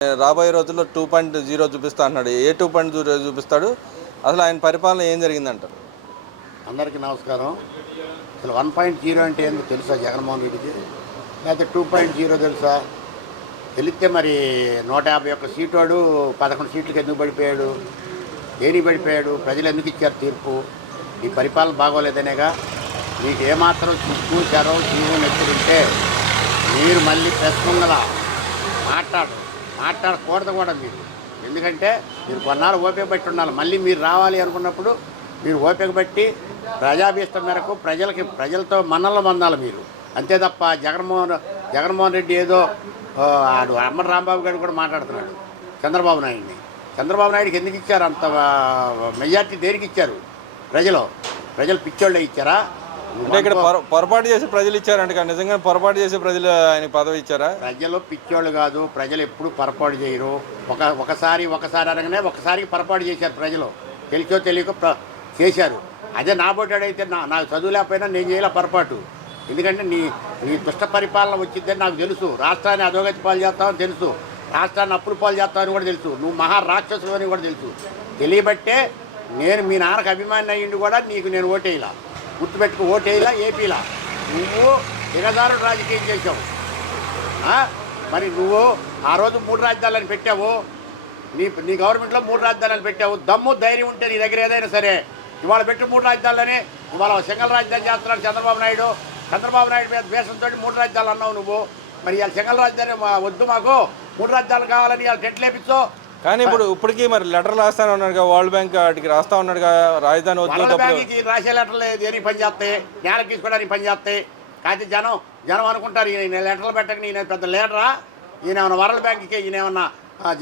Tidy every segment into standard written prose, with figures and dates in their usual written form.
రాబోయే రోజుల్లో 2.0 చూపిస్తా అన్నాడు. ఏ 2.0 చూపిస్తాడు? అసలు ఆయన పరిపాలన ఏం జరిగిందంటారు? అందరికీ నమస్కారం. అసలు 1.0 అంటే ఏందో తెలుసా జగన్మోహన్ రెడ్డికి? లేకపోతే 2.0 తెలుసా? తెలిస్తే మరి 151 సీటోడు 11 సీట్లకు ఎందుకు పడిపోయాడు? దేనికి పడిపోయాడు? ప్రజలు ఎందుకు ఇచ్చారు తీర్పు? ఈ పరిపాలన బాగోలేదనేగా. మీకు ఏమాత్రం చుట్టూ చెరవ జీవం ఎప్పుడుంటే మీరు మళ్ళీ ప్రెస్ ముందల మాట్లాడకూడదు కూడా మీరు. ఎందుకంటే మీరు కొన్నాళ్ళు ఓపిక బట్టి ఉండాలి. మళ్ళీ మీరు రావాలి అనుకున్నప్పుడు మీరు ఓపిక బట్టి ప్రజాభీష్టం మేరకు ప్రజలతో మన్నలు పొందాలి మీరు. అంతే తప్ప జగన్మోహన్ రెడ్డి ఏదో అమ్మటి రాంబాబు గారు కూడా మాట్లాడుతున్నాడు చంద్రబాబు నాయుడికి ఎందుకు ఇచ్చారు అంత మెజార్టీ? దేనికి ఇచ్చారు? ప్రజలు పిచ్చోళ్ళే ఇచ్చారా? అంటే ఇక్కడ పొరపాటు చేసి ప్రజలు ఇచ్చారంట. నిజంగా పొరపాటు చేసి ప్రజలు ఆయన పదవి ఇచ్చారా? ప్రజలు పిచ్చోళ్ళు కాదు. ప్రజలు ఎప్పుడు పొరపాటు చేయరు. ఒకసారి అనగానే ఒకసారికి పొరపాటు చేశారు ప్రజలు. తెలిసో తెలియక చేశారు. అదే నాబోటాడైతే నాకు చదువు లేకపోయినా నేను చేయాల పొరపాటు. ఎందుకంటే నీ దుష్ట పరిపాలన వచ్చిందని నాకు తెలుసు. రాష్ట్రాన్ని అధోగతి పాలు చేస్తామని తెలుసు. రాష్ట్రాన్ని అప్పులు పాలు చేస్తామని కూడా తెలుసు. నువ్వు మహారాక్షసులు అని కూడా తెలుసు. తెలియబట్టే నేను మీ నాన్నకు అభిమాని అయ్యిండి కూడా నీకు నేను ఓటేయాల. గుర్తుపెట్టుకు ఓటేయాల. ఏపీలా నువ్వు దిగజారుడు రాజకీయం చేసావు. మరి నువ్వు ఆ రోజు 3 రాజధానులను పెట్టావు. నీ గవర్నమెంట్లో 3 రాజధానులు పెట్టావు. దమ్ము ధైర్యం ఉంటే నీ దగ్గర ఏదైనా సరే ఇవాళ పెట్టి 3 రాజధానులని ఇవాళ సింగల్ రాజధాని చేస్తున్నాడు చంద్రబాబు నాయుడు మీద ద్వేషంతో 3 రాజధానులు అన్నావు నువ్వు. మరి ఇవాళ సింగల్ రాజధాని వద్దు, మాకు 3 రాజధానులు కావాలని ఇవాళ టెట్ లేపించో. కానీ ఇప్పటికీ మరి లెటర్లు రాస్తానే ఉన్నాడుగా, వరల్డ్ బ్యాంక్ వాటికి రాస్తా ఉన్నాడుగా రాజధాని వద్దు. వరల్డ్ బ్యాంక్కి రాసే లెటర్లు దేనికి పని చేస్తాయి? నేలకు తీసుకోవడానికి పని చేస్తాయి. కాకపోతే జనం అనుకుంటారు ఈయన లెటర్లు పెట్టక ఈయన పెద్ద లీడరా, ఈయన ఏమన్నా వరల్డ్ బ్యాంక్కి ఈయన ఏమన్నా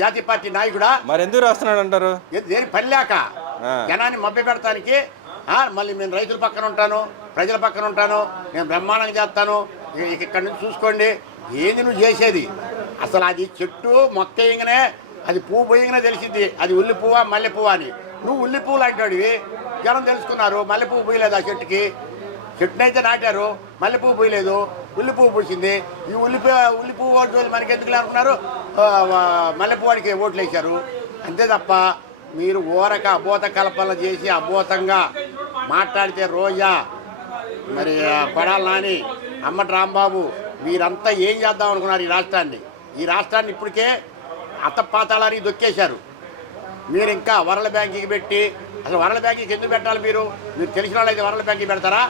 జాతీయ పార్టీ నాయకుడా? మరి ఎందుకు రాస్తున్నాడు అంటారు? దేనికి పని లేక జనాన్ని మభ్య పెడతానికి. మళ్ళీ నేను రైతుల పక్కన ఉంటాను, ప్రజల పక్కన ఉంటాను, నేను బ్రహ్మాండంగా చేస్తాను, ఇక్కడి నుంచి చూసుకోండి. ఏంది నువ్వు చేసేది? అసలు అది చెట్టు మొక్క వేయగానే అది పువ్వు పోయగానే తెలిసింది అది ఉల్లి పువ్వా మల్లె పువ్వా అని. నువ్వు ఉల్లి పువ్వులు అంటాడివి. జనం తెలుసుకున్నారు. మల్లె పువ్వు పోయలేదు ఆ చెట్టునైతే నాటారు, మల్లె పువ్వు పోయలేదు, ఉల్లి పువ్వు పూసింది. ఈ ఉల్లి పువ్వు ఓట్లు మనకి ఎందుకు అనుకున్నారు? మల్లె పువ్వానికి ఓట్లు వేశారు. అంతే తప్ప మీరు ఊరక అబోధ కల్పన చేసి అబోధంగా మాట్లాడితే రోజా, మరి కొడాలి నాని, అమ్మటి రాంబాబు వీరంతా ఏం చేద్దాం అనుకున్నారు ఈ రాష్ట్రాన్ని ఇప్పటికే అత్తపాతాలని దొక్కేశారు. మీరు ఇంకా వరల్డ్ బ్యాంక్కి పెట్టి అసలు వరల్డ్ బ్యాంక్కి ఎందుకు పెట్టాలి? మీరు తెలిసిన వాళ్ళైతే వరల్డ్ బ్యాంక్కి పెడతారా?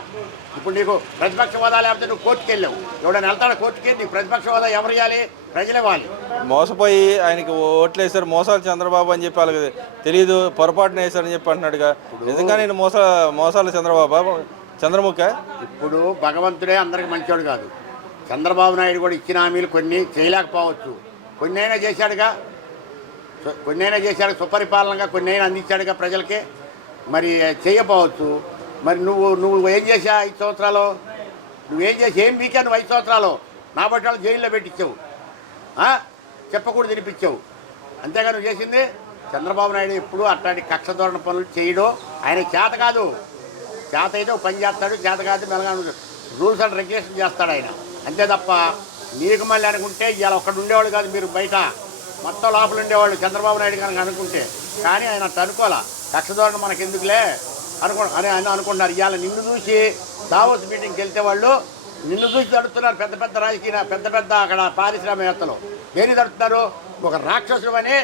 ఇప్పుడు నీకు ప్రతిపక్ష హోదా లేకపోతే నువ్వు కోర్టుకు వెళ్ళావు. ఎవడైనా వెళ్తాడు కోర్టుకి? నీకు ప్రతిపక్ష హోదా ఎవరు ఇవ్వాలి? ప్రజలు ఇవ్వాలి. మోసపోయి ఆయనకి ఓట్లు వేశారు. మోసాలు చంద్రబాబు అని చెప్పి వాళ్ళకి తెలియదు, పొరపాటున వేశారని చెప్పి అంటున్నాడుగా. నిజంగా నేను మోసాలు చంద్రముఖ. ఇప్పుడు భగవంతుడే అందరికి మంచివాడు కాదు. చంద్రబాబు నాయుడు కూడా ఇచ్చిన హామీలు కొన్ని చేయలేకపోవచ్చు, కొన్నైనా చేశాడుగా. సుపరిపాలనగా కొన్నైనా అందించాడుగా ప్రజలకి. మరి చేయకపోవచ్చు. మరి నువ్వు ఏం చేసా 5 సంవత్సరాలు? నువ్వేం చేసి ఏం వీకా? నువ్వు 5 సంవత్సరాలు నా బట్టి వాళ్ళు జైల్లో పెట్టించావు, చెప్పకూడదు తినిపించావు. అంతేగా నువ్వు చేసింది. చంద్రబాబు నాయుడు ఎప్పుడు అట్లాంటి కక్ష ధోరణ పనులు చేయడం ఆయన చేత కాదు. చేత అయితే ఒక పని చేస్తాడు, చేత కాదు మెలగా రూల్స్ అండ్ రెగ్యులేషన్ చేస్తాడు ఆయన. అంతే తప్ప నీకు మళ్ళీ అనుకుంటే ఇవాళ ఒక్కడు ఉండేవాళ్ళు కాదు, మీరు బయట మొత్తం లోపల ఉండేవాళ్ళు చంద్రబాబు నాయుడు కనుక అనుకుంటే. కానీ ఆయన అట్లా అనుకోవాలా. కక్ష ధోరణ మనకు ఎందుకులే అని అనుకుంటున్నారు. ఇవాళ నిన్ను చూసి దావోస్ మీటింగ్కి వెళ్తే వాళ్ళు నిన్ను చూసి తడుతున్నారు. పెద్ద రాజకీయ పెద్ద అక్కడ పారిశ్రామికవేత్తలు దేని తడుతున్నారు? ఒక రాక్షసుడు అని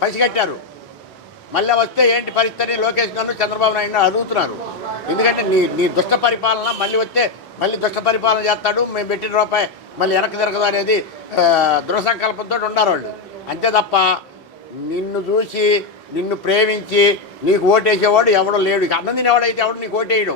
పసిగట్టారు. మళ్ళీ వస్తే ఏంటి పరిస్థితి? లోకేష్ గారు చంద్రబాబు నాయుడు అడుగుతున్నారు. ఎందుకంటే నీ దుష్ట పరిపాలన మళ్ళీ దుష్ట పరిపాలన చేస్తాడు, మేము పెట్టిన రూపాయి మళ్ళీ వెనక్కి తిరగదు అనేది దృఢ సంకల్పంతో ఉన్నారు వాళ్ళు. అంతే తప్ప నిన్ను చూసి నిన్ను ప్రేమించి నీకు ఓటేసేవాడు ఎవడో లేడు. అన్నం తినేవాడైతే ఎవడు నీకు ఓటేయడు.